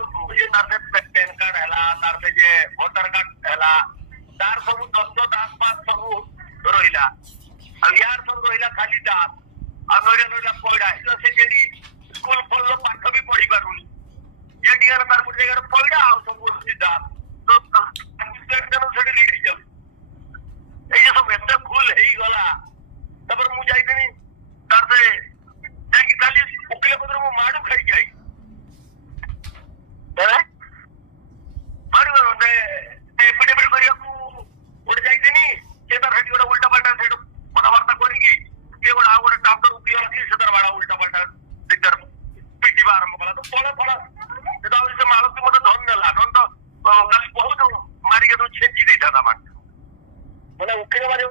pan card है जे voter card है तार सब दस्त दास पास सब रहा यार सब रहा खाली दास और नईरा नईरा पैड़ा से स्कूल खोल पाठ भी पढ़ी पारुनी ये तार गोटे जगह पैड़ा आ सब दास सब एत भूल हो गला मुझे तार से खाली वकिल पत्र मु माड़ू खाई आई एफिडेविट करने गोटे जाइनी से तार गोटे उल्टा पाल्टा कथबार्ता करी गोटे आ गोटे डॉक्टर वकिल अच्छी से तार बाड़ा उल्टा पाल्टा पिटा आरंभ कला तो फल फल से मालती मत धन नेला धन तो खाली बहुत मारिक छेची देता मैंने वकिल मारे